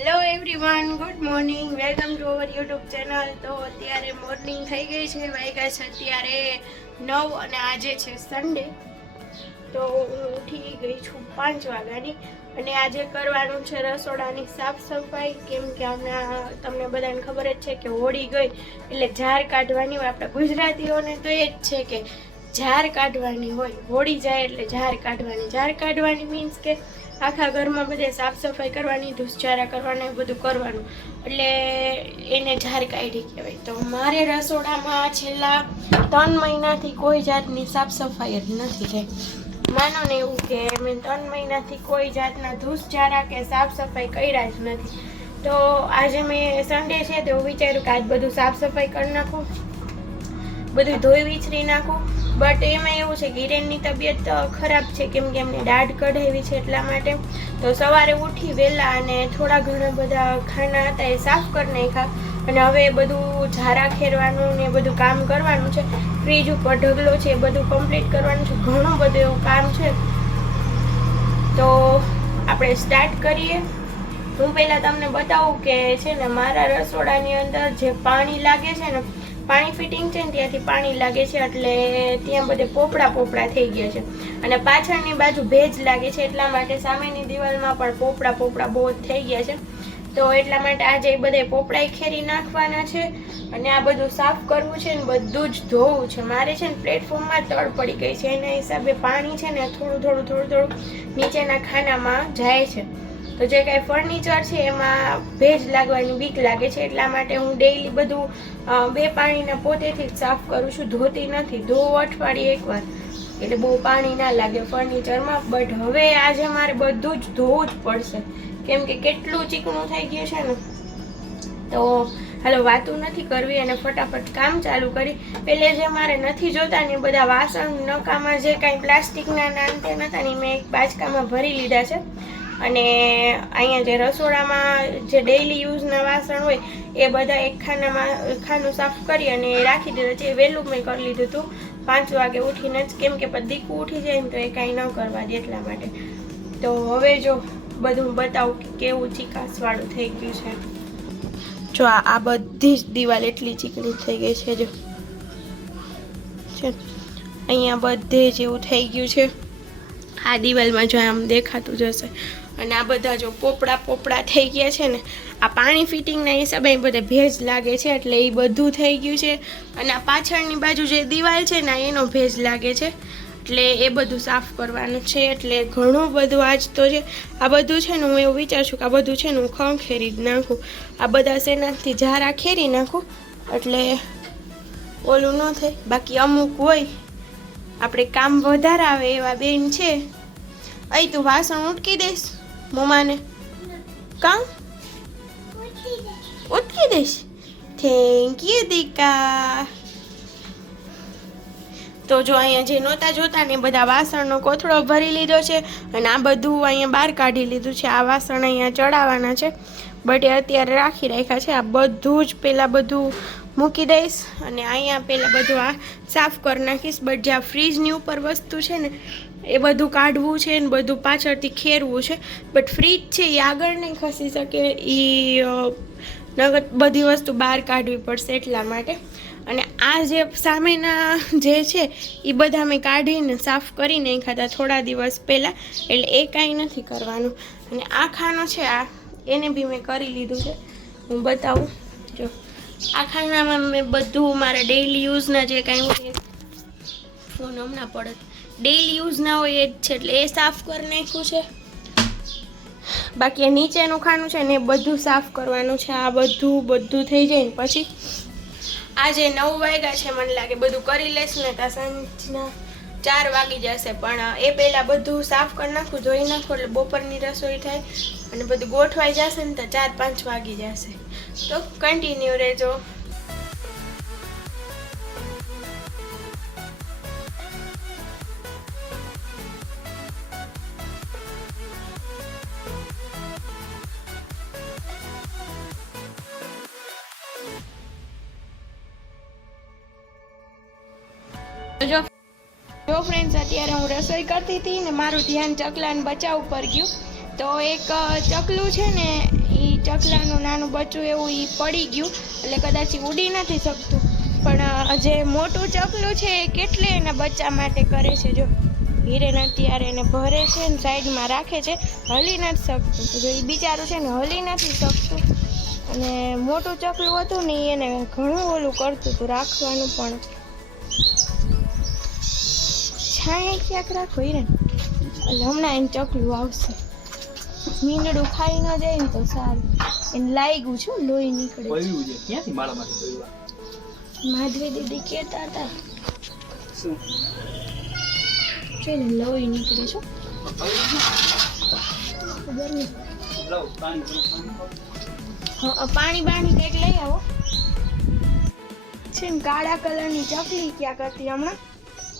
Hello everyone, good morning, welcome to our YouTube channel. તો અત્યારે morning થઈ ગઈ છે, વાગ્યા છે અત્યારે 9 અને આજે છે સન્ડે. તો હું ઉઠી ગઈ છું 5 વાગ્યાની અને આજે કરવાનું છે રસોડાની સાફ સફાઈ. કેમ કે હમણાં તમને બધાને ખબર જ છે કે હોળી ગઈ એટલે ઝાર કાઢવાની હોય. આપણા ગુજરાતીઓને તો એ જ છે કે ઝાર કાઢવાની હોય. હોળી જાય એટલે ઝાર કાઢવાની. ઝાર કાઢવાની મીન્સ કે આખા ઘરમાં બધે સાફ સફાઈ કરવાની, ધૂસચારા કરવાના, એ બધું કરવાનું, એટલે એને ઝાર કાઢી કહેવાય. તો મારે રસોડામાં છેલ્લા 3 મહિનાથી કોઈ જાતની સાફ સફાઈ જ નથી થઈ. માનો ને એવું કે મેં 3 મહિનાથી કોઈ જાતના ધૂસચારા કે સાફ સફાઈ કર્યા જ નથી. તો આજે મેં સન્ડે છે તો વિચાર્યું કે આજ બધું સાફ સફાઈ કરી નાખું, બધું ધોઈ વિચરી નાખું. બટ એમાં એવું છે કે હિરેનની તબિયત ખરાબ છે, કેમ કે એમને દાઢ કઢાવી છે એટલા માટે. તો સવારે ઉઠી વહેલા અને થોડા ઘણા બધા ખાના હતા એ સાફ કરી નાખ્યા અને હવે બધું ઝારા ખેરવાનું ને બધું કામ કરવાનું છે. ફ્રીજ ઉપર ઢગલો છે એ બધું કમ્પ્લીટ કરવાનું છે. ઘણું બધું એવું કામ છે. તો આપણે સ્ટાર્ટ કરીએ. હું પહેલાં તમને બતાવું કે છે ને મારા રસોડાની અંદર જે પાણી લાગે છે ને, પાણી ફિટિંગ છે ને ત્યાંથી પાણી લાગે છે એટલે ત્યાં બધે પોપડા થઈ ગયા છે અને પાછળની બાજુ ભેજ લાગે છે એટલા માટે સામેની દિવાલમાં પણ પોપડા બહુ થઈ ગયા છે. તો એટલા માટે આજે બધે પોપડાઈ ખેરી નાખવાના છે અને આ બધું સાફ કરવું છે ને બધું જ ધોવું છે. મારે છે ને પ્લેટફોર્મમાં તળ પડી ગઈ છે, એના હિસાબે પાણી છે ને થોડું નીચેના ખાનામાં જાય છે. તો જે કાંઈ ફર્નિચર છે એમાં ભેજ લાગવાની બીક લાગે છે એટલા માટે હું ડેઈલી બધું 2 પાણીના પોતેથી જ સાફ કરું છું, ધોતી નથી. ધોવું અઠવાડિયે એકવાર એટલે બહુ પાણી ના લાગે ફર્નિચરમાં. બટ હવે આજે મારે બધું જ ધોવું જ પડશે કેમ કે કેટલું ચીકણું થઈ ગયું છે ને. તો હાલો વાતું નથી કરવી અને ફટાફટ કામ ચાલુ કરી. પેલે જે મારે નથી જોતા ને બધા વાસણ નકામાં જે કાંઈ પ્લાસ્ટિકના નાનતે નહોતા ને મેં એક બાચકામાં ભરી લીધા છે અને અહીંયા જે રસોડામાં જે ડેઈલી યુઝના વાસણ હોય એ બધા એક ખાનું સાફ કરી અને રાખી દીધું છે. વહેલું મેં કરી લીધું હતું 5 વાગે ઉઠીને જ, કેમ કે પછી દીકું ઉઠી જાય ને તો એ કાંઈ ન કરવા દે એટલા માટે. તો હવે જો બધું બતાવું કે કેવું ચીકાસવાળું થઈ ગયું છે. જો આ બધી જ દિવાલ એટલી ચીકણી થઈ ગઈ છે. જો અહીંયા બધે જ એવું થઈ ગયું છે. આ દિવાલમાં જો આમ દેખાતું જશે અને આ બધા જો પોપડા થઈ ગયા છે ને, આ પાણી ફિટિંગના હિસાબે બધે ભેજ લાગે છે એટલે એ બધું થઈ ગયું છે. અને આ પાછળની બાજુ જે દિવાલ છે ને એનો ભેજ લાગે છે એટલે એ બધું સાફ કરવાનું છે. એટલે ઘણું બધું આજ તો છે. આ બધું છે ને હું એવું વિચારું છું કે આ બધું છે ને હું ખંખેરી જ નાખું. આ બધા શેનાથી ઝારા ખેરી નાખું એટલે ઓલું ન થાય. બાકી અમુક હોય આપણે કામ વધારે આવે એવા બેન છે. અહીં તું વાસણ ઉટકી દઈશ મમ્માને? કામ ઉટકી દઈશ? થેન્ક યુ દીકા. તો જો અહીંયા જે નહોતા જોતા ને બધા વાસણનો કોથળો ભરી લીધો છે અને આ બધું અહીંયા બહાર કાઢી લીધું છે. આ વાસણ અહીંયા ચડાવવાના છે બટ એ અત્યારે રાખી રાખ્યા છે. આ બધું જ પહેલાં બધું મૂકી દઈશ અને અહીંયા પહેલાં બધું આ સાફ કરી નાખીશ. બટ જે આ ફ્રીજની ઉપર વસ્તુ છે ને એ બધું કાઢવું છે ને બધું પાછળથી ખેરવું છે. બટ ફ્રીજ છે એ આગળ નહીં ખસી શકે, એ નગર બધી વસ્તુ બહાર કાઢવી પડશે એટલા માટે. અને આ જે સામેના જે છે એ બધા મેં કાઢીને સાફ કરી નાખ્યા હતા થોડા દિવસ પહેલાં, એટલે એ કાંઈ નથી કરવાનું. અને આ ખાનો છે આ એને બી મેં કરી લીધું છે. હું બતાવું. જો આ ખાનામાં મેં બધું મારા ડેઈલી યુઝના જે કાંઈ હોય, ફોન હમણાં પડે, ડેઈલી યુઝના હોય એ જ છે એટલે એ સાફ કરી નાખ્યું છે. બાકી આ નીચેનું ખાનું છે ને એ બધું સાફ કરવાનું છે. આ બધું થઈ જાય ને પછી આજે 9 વાગ્યા છે, મને લાગે બધું કરી લઈશ ને ત્યાં સાંજના 4 વાગી જશે. પણ એ પહેલાં બધું સાફ કરી નાખું, ધોઈ નાખું એટલે બપોરની રસોઈ થાય અને બધું ગોઠવાઈ જશે ને તો 4-5 વાગી જશે. તો કન્ટિન્યુ રહેજો. જો ફ્રેન્ડ્સ, અત્યારે હું રસોઈ કરતી હતી ને મારું ધ્યાન ચકલાને બચાવ ઉપર ગયું. તો એક ચકલું છે ને એ ચકલાનું નાનું બચ્ચું એવું ઈ પડી ગયું, એટલે કદાચ ઈ ઉડી નથી શકતું. પણ જે મોટું ચકલું છે એ કેટલે એના બચ્ચા માટે કરે છે. જો હિરેન અત્યારે એને ભરે છે ને સાઈડમાં રાખે છે, હલી નથી શકતું. તો એ બિચારું છે ને હલી નથી શકતું. અને મોટું ચકલું હતું ને એને ઘણું ઓલું કરતું હતું રાખવાનું, પણ છાંય ક્યાંક રાખો હિરેન, એટલે હમણાં એને ચકલું આવશે. મીંડળું ખાઈ ન જાય ને તો સારું. એને લાગ્યું છે, લોહી નીકળે. ક્યાંથી માળામાંથી માધવી દીદી કહેતા હતા છે ને લોહી નીકળે છે. ખબર નહીં. પાણી બાણી કંઈક લઈ આવો. છે ને કાળા કલરની ચકલી ક્યાંક હતી હમણાં,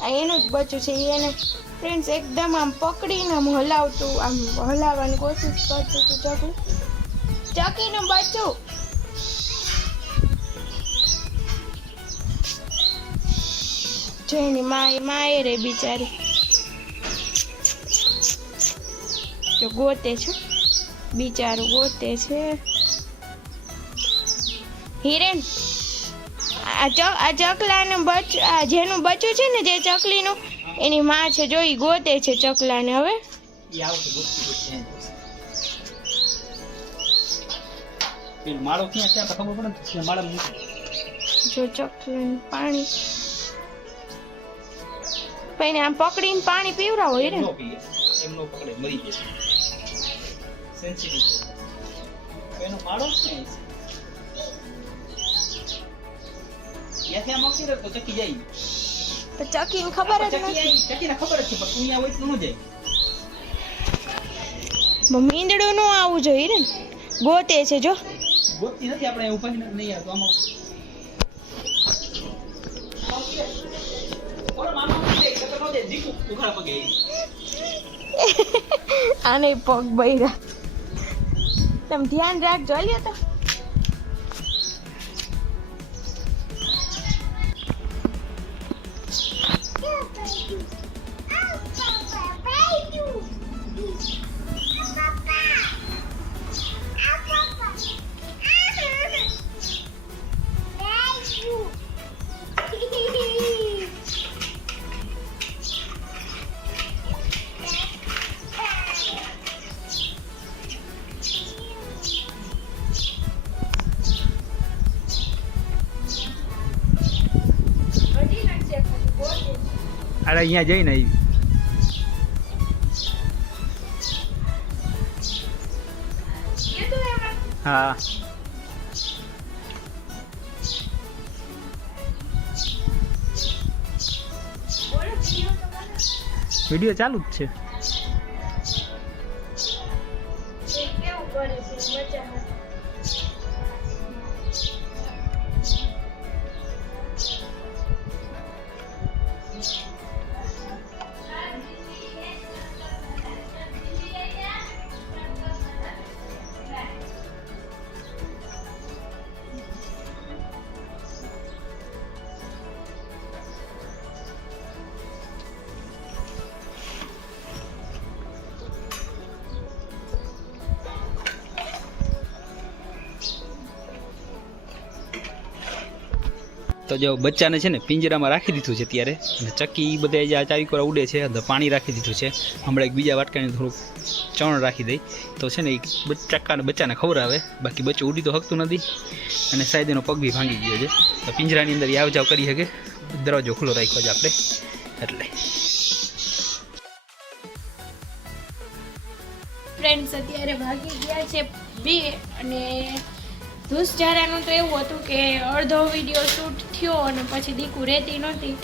આ એનું જ બચ્ચું છે. એને ફ્રેન્ડ્સ એકદમ આમ પકડીને આમ હલાવતું, આમ હલાવવાની કોશિશ કરતું હતું ચકીનું બચ્ચું. જેની માએ રે બિચારી તો ગોતે છે, બિચારું ગોતે છે. હિરેન આ ચકલાનું બચ્ચું, આ જેનું બચ્ચું છે ને જે ચકલીનું, એની માં છે. જો ઈ ગોતે છે ચકલાને. હવે માળો ક્યાં છે ખબર પડે. માળા જો ચકલાનું પાણી પણ આમ પકડીને પાણી પીવરાવો હિરેન. એમનો પકડે મરી જશે. સેન્સિટિવ એનો માળો છે. યાથી આમ અક્ષર તો ચકી જાય. તો ચકીને ખબર જ નથી. ચકીને ખબર જ છે પણ તું અહીંયા હોય તો ન જાય. મીંદડું નો આવું જોઈએ ને, ગોતે છે. જો ગોતતી નથી, આપણે ઉભા નહીં આવતો. આમાં આને પગ બૈરા. તમે ધ્યાન રાખજો. લ્યો તો અરે અહીંયા જઈને આવી. હા વિડિયો ચાલુ જ છે. તો જો બચ્ચાને છે ને પિંજરામાં રાખી દીધું છે ત્યારે, અને ચક્કી બધા જે ચાવીકોરા ઉડે છે, અંદર પાણી રાખી દીધું છે. હમણાં એક બીજા વાટકાને થોડુંક ચણ રાખી દઈ તો છે ને ચક્કાને બચ્ચાને ખવડાવે. બાકી બચ્ચું ઉડી તો શકતું નથી, અને શાયદ એનો પગ બી ભાંગી ગયો છે. તો પિંજરાની અંદર આવ જાવ કરી શકે, દરવાજો ખુલ્લો રાખ્યો છે આપણે એટલે. ફ્રેન્ડ્સ અત્યારે ભાગી ગયા છે 2, અને ધૂસજારાનું તો એવું હતું કે અડધો વિડીયો શૂટ થયો અને પછી દીકુ રહેતી નહોતી,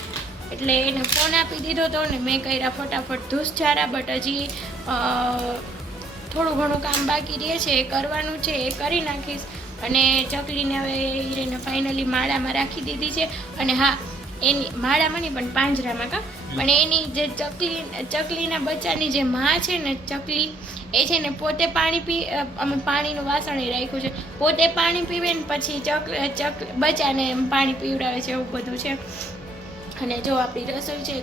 એટલે એને ફોન આપી દીધો હતો ને મેં કર્યા ફટાફટ ધૂસજારા. બટ હજી થોડું ઘણું કામ બાકી રહે છે, એ કરવાનું છે, એ કરી નાખીશ. અને ચકલીને હવે એને ફાઇનલી માળામાં રાખી દીધી છે. અને હા, એની માળામાં નહીં પણ પાંજરામાં કા, પણ એની જે ચકલીના બચ્ચાની જે માં છે ને ચકલી, એ છે ને પોતે પાણી અમે પાણીનું વાસણ રાખ્યું છે, પોતે પાણી પીવે ને પછી બચ્ચાને પાણી પીવડાવે છે, એવું બધું છે. અને જો આપણી રસોઈ છે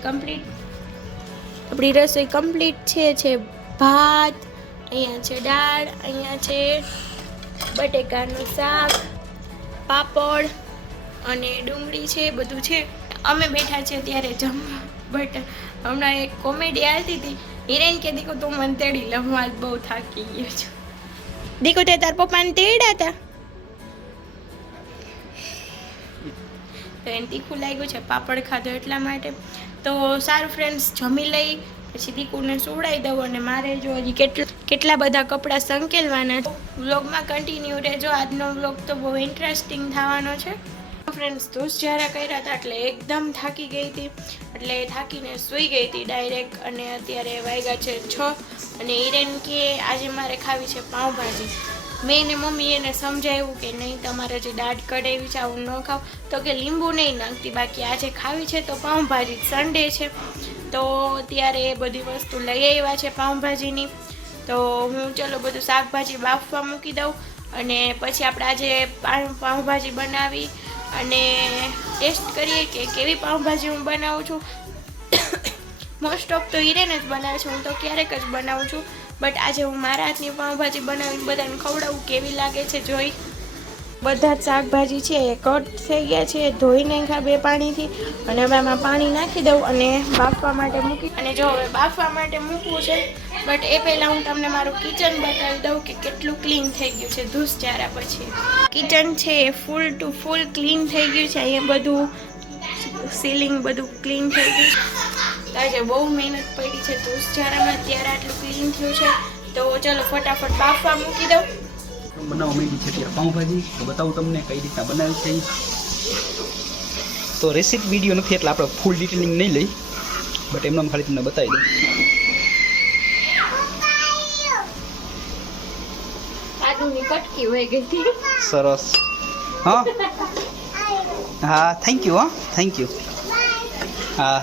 કમ્પ્લીટ, છે ભાત, અહીંયા છે દાળ, અહીંયા છે બટેકાનું શાક, પાપડ અને ડુંગળી છે, બધું છે. અમે બેઠા છે ત્યારે જમવા. બટ હમણાં એક કોમેડી આવતી હતી. હિરેન કે દીકો તું મને તેડી લે, હું આજ બહુ થાકી ગયો છું. દીકો તે તાર પપ્પાને તેડ્યા હતા તો એને તીખું લાગ્યું છે, પાપડ ખાધો એટલા માટે. તો સારું ફ્રેન્ડ્સ, જમી લઈ પછી દીકુને સુવડાવી દઉં. અને મારે જો હજી કેટલા બધા કપડાં સંકેલવાના. વ્લોગમાં કન્ટિન્યુ રહેજો. આજનો વ્લોગ તો બહુ ઇન્ટરેસ્ટિંગ થવાનો છે. ફ્રેન્ડ્સ, ધૂસ જ્યારે કર્યા હતા એટલે એકદમ થાકી ગઈ હતી, એટલે થાકીને સૂઈ ગઈ હતી ડાયરેક્ટ. અને અત્યારે વાગ્યા છે 6 અને હિરેન કે આજે મારે ખાવી છે પાઉંભાજી. મેં ને મમ્મી એને સમજાવ્યું કે નહીં, તમારે જે દાઢ કઢાવી છે આવું ન ખાવ. તો કે લીંબુ નહીં નાખતી, બાકી આજે ખાવી છે તો પાઉંભાજી. સન્ડે છે તો ત્યારે એ બધી વસ્તુ લઈ આવ્યા છે પાઉંભાજીની. તો હું ચલો બધું શાકભાજી બાફવા મૂકી દઉં અને પછી આપણે આજે પાઉંભાજી બનાવી અને ટેસ્ટ કરીએ કે કેવી પાઉંભાજી હું બનાવું છું. મોસ્ટ ઓફ તો હિરેન જ બનાવે છે, હું તો ક્યારેક જ બનાવું છું. બટ આજે હું મારા હાથની પાઉંભાજી બનાવીને બધાને ખવડાવું કેવી લાગે છે જોઈ. બધા જ શાકભાજી છે એ કટ થઈ ગયા છે, ધોઈ નાખ્યા 2 પાણીથી. અને હવે આમાં પાણી નાખી દઉં અને બાફવા માટે મૂકી. અને જો હવે બાફવા માટે મૂકવું છે, બટ એ પહેલાં હું તમને મારું કિચન બતાવી દઉં કે કેટલું ક્લીન થઈ ગયું છે ધૂસ ચારા પછી. કિચન છે એ ફૂલ ટુ ફૂલ ક્લીન થઈ ગયું છે. અહીંયા બધું સીલિંગ બધું ક્લીન થઈ ગયું છે. આજે બહુ મહેનત પડી છે ધૂસ ચારામાં, ત્યારે આટલું ક્લીન થયું છે. તો ચલો ફટાફટ બાફવા મૂકી દઉં. બનાવવા માંડી છે ત્યારે પાઉંભાજી. તો બતાવું તમને કઈ રીતના બનાવી છે. તો રેસીપી વિડીયો નથી એટલે આપણે ફૂલ ડિટેલિંગ નહીં લઈ, બટ એમને ખાલી તમને બતાવી દઉં. આદુની કટકી હોય ગઈ હતી. સરસ. હા હા, થેન્ક યુ. હા, થેન્ક યુ. હા,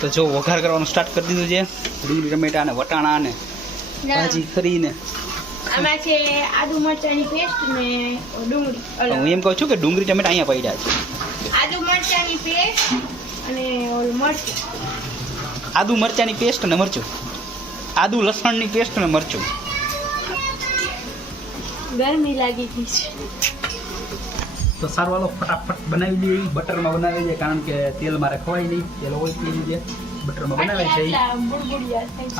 તો જો વઘાર કરવાનું સ્ટાર્ટ કરી દીધું છે. ડુંગળી, ટમેટા અને વટાણા અને ભાજી કરીને. આમાં છે આદુ મરચાની પેસ્ટ ને ડુંગળી. હું એમ કહું છું કે ડુંગળી ટમેટા અહીંયા પડ્યા છે. આદુ મરચાની પેસ્ટ અને ઓલું મરચું. આદુ મરચાની પેસ્ટ અને મરચું. આદુ લસણની પેસ્ટ અને મરચું. ગરમી લાગી ગઈ છે તો સારું, હાલો ફટાફટ બનાવી લઈએ. બટરમાં બનાવી લઈએ કારણ કે તેલ મારે ખવાય નહીં. તેલ હોય તે લીધે બટરમાં બનાવે છે.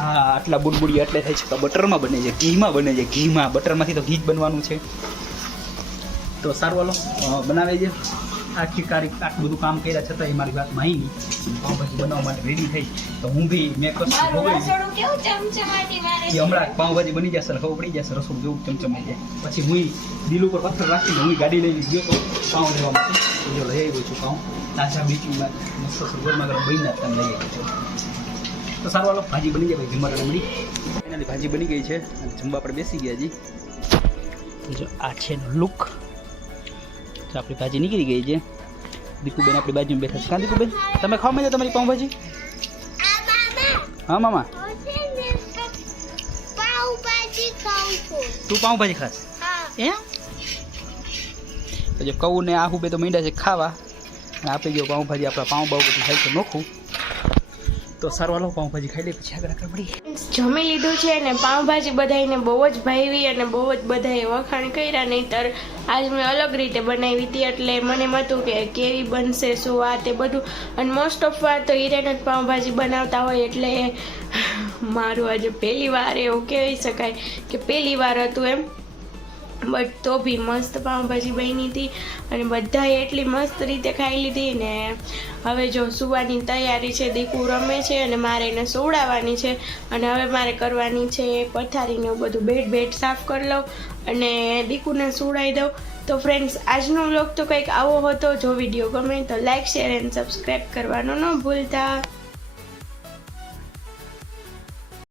હા, આટલા બુડબુડિયા એટલે થાય છે કે બટરમાં બને છે, ઘીમાં બને છે. ઘીમાં, બટરમાંથી તો ઘી જ બનવાનું છે. તો સારું, હાલો બનાવી છે. આખી તારીખ આટલું બધું કામ કર્યા છતાં એ મારી વાત માની નહીં. પાઉંભાજી બનાવવા માટે રેડી થઈ તો હું બી મેં કશું હમણાં પાઉંભાજી બની જશે, ખબર પડી જશે રસોડું જેવું ચમચમાઈ જાય. પછી હું દિલ ઉપર પથ્થર રાખીને હું ગાડી લઈને ગયો તો પાઉં લેવા માટે. જો લઈ આવ્યો છું પાઉં તાજા બીચમાં મસ્ત ગરમા ગરમ બની નાખતા લઈ આવ્યો છું. તો સારું, હાલો ભાજી બની જાય. ભાઈ જમવા મળી ફાઇનલી ભાજી બની ગઈ છે અને જમવા આપણે બેસી ગયા જી. જો આ છે લુક. તો આપણી ભાજી નીકળી ગઈ છે. દીકુબેન આપણી બાજુમાં બેઠા છે. કાં દીકુબેન, તમે ખાવા માંડ્યા તમારી પાઉંભાજી? હા મામા, તું પાઉંભાજી ખાસ એમ? તો જો કહું ને આહું બે તો માંડ્યા છે ખાવા અને આપી ગયો પાઉંભાજી. આપણા પાઉં બહુ બધું થાય છે નોખું. તો સારું, હાલો પાઉંભાજી ખાઈ લે પછી આગળ પડી. જમી લીધું છે અને પાઉંભાજી બધાને બહુ જ ભાવી અને બહુ જ બધાએ વખાણ કર્યા. નહીંતર આજ મેં અલગ રીતે બનાવી હતી એટલે મને એમ હતું કે કેવી બનશે, શું આ તે બધું. અને મોસ્ટ ઓફ વાર તો હિરેન જ પાઉંભાજી બનાવતા હોય એટલે મારું આજે પહેલી વાર એવું કહેવાય શકાય કે પહેલી વાર હતું એમ. બટ તો બી મસ્ત પાઉંભાજી બની હતી અને બધાએ એટલી મસ્ત રીતે ખાઈ લીધી. ને હવે જો સુવાની તૈયારી છે. દીકુ રમે છે અને મારે એને સુવડાવવાની છે. અને હવે મારે કરવાની છે પથારીને બધું, બેડ સાફ કરી લઉં અને દીકુને સુવડાવી દઉં. તો ફ્રેન્ડ્સ, આજનો વ્લોગ તો કંઈક આવો હતો. જો વિડીયો ગમે તો લાઇક, શેર એન્ડ સબસ્ક્રાઈબ કરવાનું ન ભૂલતા.